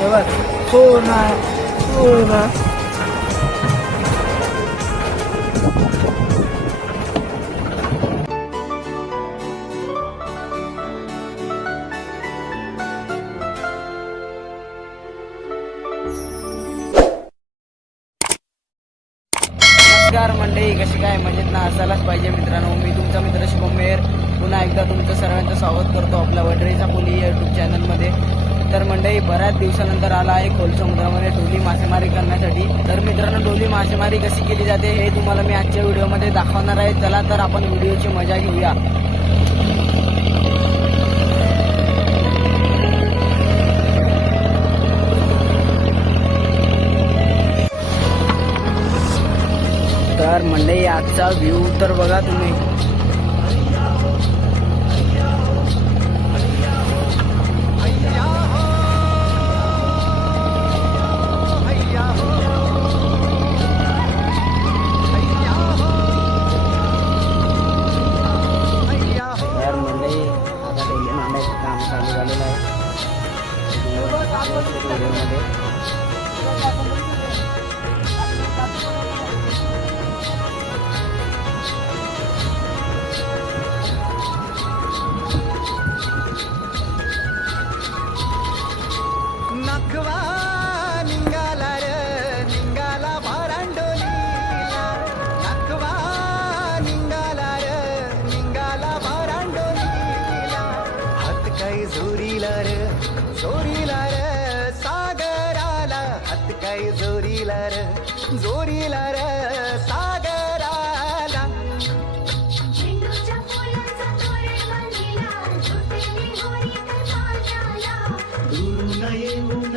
बघ सोना हो सोना हो नमस्कार मंडळी कशी काय मजेत ना? असायलाच पाहिजे मित्रांनो. मी तुमचा मित्र शुभम मेहर. पुन्हा एकदा तुमचं सर्वांचं स्वागत करतो आपल्या वडरेचा पोली यूट्यूब चॅनलमध्ये तर मंडळी बऱ्याच दिवसानंतर आला आहे खोल समुद्रामध्ये डोली मासेमारी करण्यासाठी. तर मित्रांनो डोली मासेमारी कशी केली जाते हे तुम्हाला मी आजच्या व्हिडिओमध्ये दाखवणार आहे. चला तर आपण व्हिडिओची मजा घेऊया. तर मंडळी आजचा व्ह्यू तर बघा तुम्ही.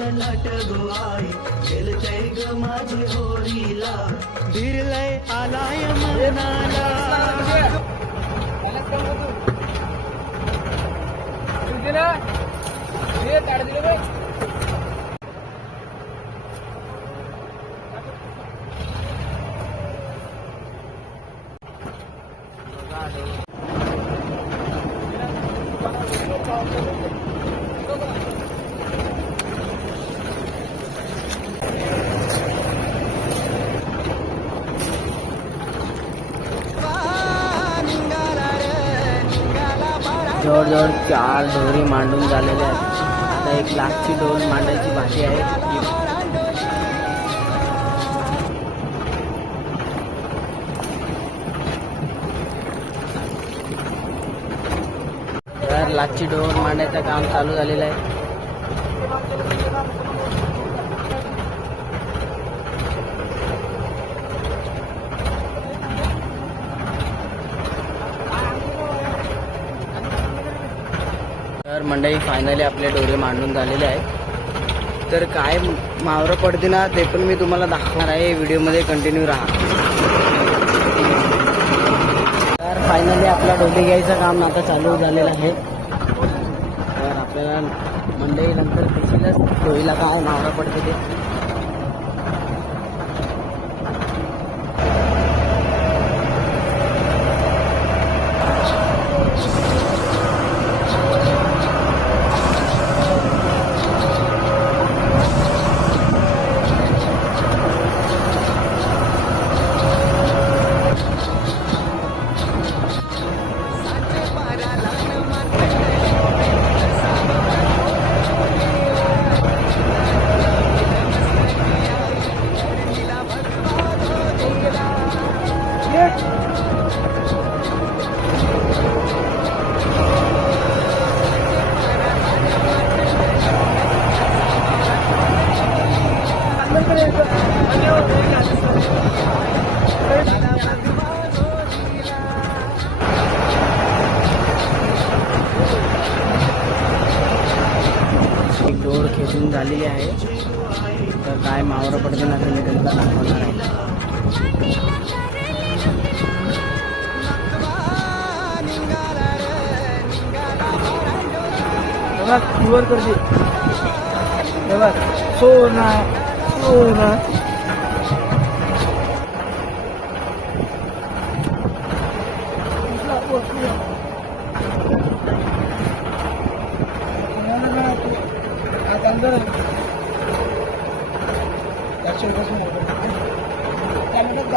येऊन लाट गो आई गेलतय ग माझे होरीला बिरलय आलाय मनाला निघाला जवळजवळ चार ढोरी मांडून झालेल्या आहेत. आता एक लाखची ढोल मांडायची बाकी आहे. ती डोर मांडायचं काम चालू झालेलं आहे. मंडळी. फायनली आपले डोरे मांडून झालेले आहेत. तर काय मावरं पडते ना ते पण मी तुम्हाला दाखवणार आहे. व्हिडिओमध्ये कंटिन्यू राहा. तर फायनली आपला डोले घ्यायचं काम आता चालू झालेलं आहे. तर आपल्याला मंडळी नंतर डोळीला डोईला काय मावरं पडते ते. एक डोर खेचून झालेली आहे. तर काय मावरं पडते ना ते मी तुम्हाला दाखवणार आहे. बघा क्युअर करते người mà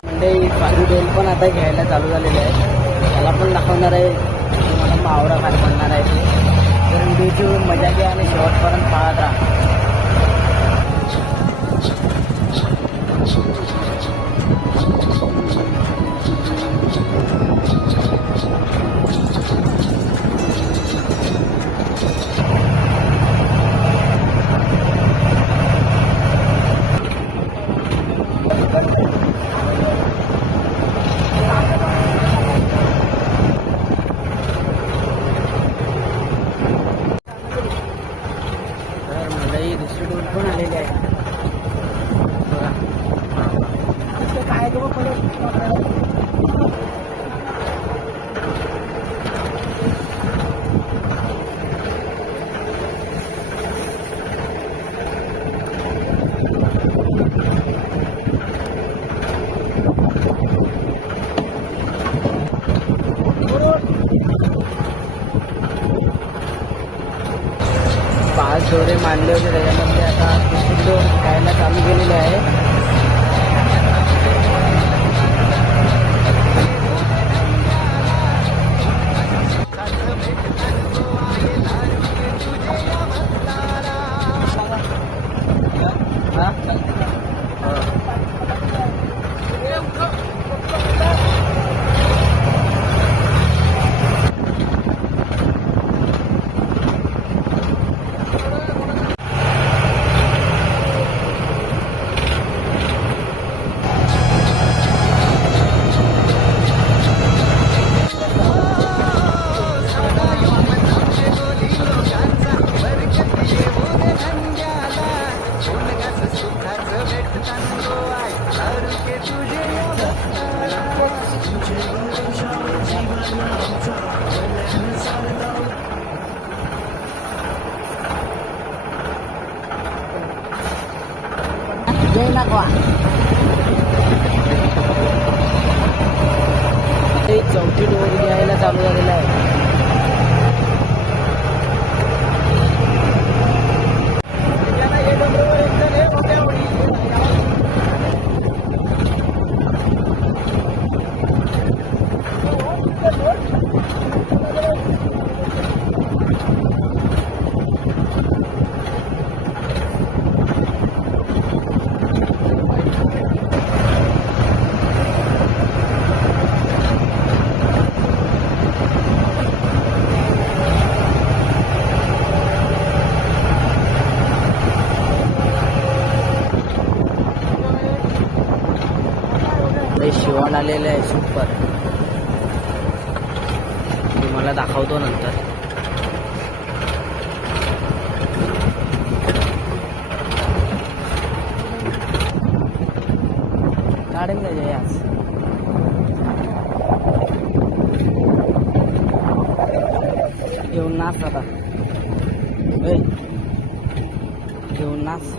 अंडे पाणी बेल पण आता घ्यायला चालू झालेले आहे त्याला पण दाखवणार आहे तुम्हाला पावडा खाली पडणार आहे तर व्हिडिओची मजा घ्या आणि शेवटपर्यंत पाहत राहा तर पाच दोरे मांडले होते त्याच्यामध्ये आता तिसरी खायला चालू केलेले आहे. चालू झालेला आहे ते शिवण आलेलं आहे सुपर तुम्हाला दाखवतो नंतर. काढेल का आज? घेऊन नाच आता. घेऊन येऊन नाच.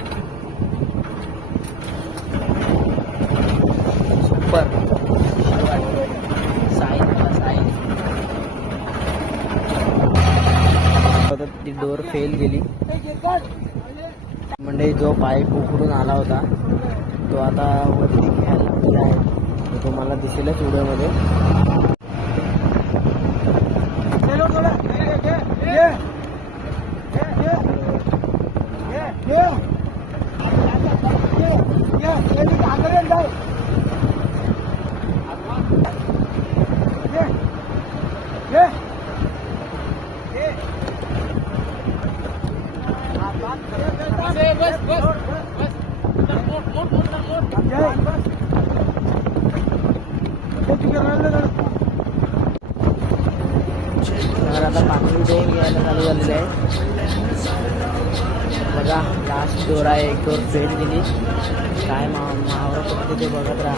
सुपर गेली. म्हणजे जो पाईप उकडून आला होता तो आता वरती खेळायला आहे. तो तुम्हाला दिसेलच व्हिडिओमध्ये. तर आता पाचवी डोर घ्यायला चालू झालेले आहे बघा लास्ट डोर आहे एक डोर फेल दिली. काय मा महावर फक्त ते बघत राहा.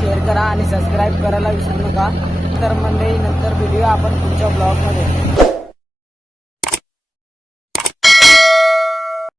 शेअर करा आणि सबस्क्राईब करायला विसरू नका. तर मंडळी नंतर व्हिडिओ आपण तुमच्या ब्लॉगमध्ये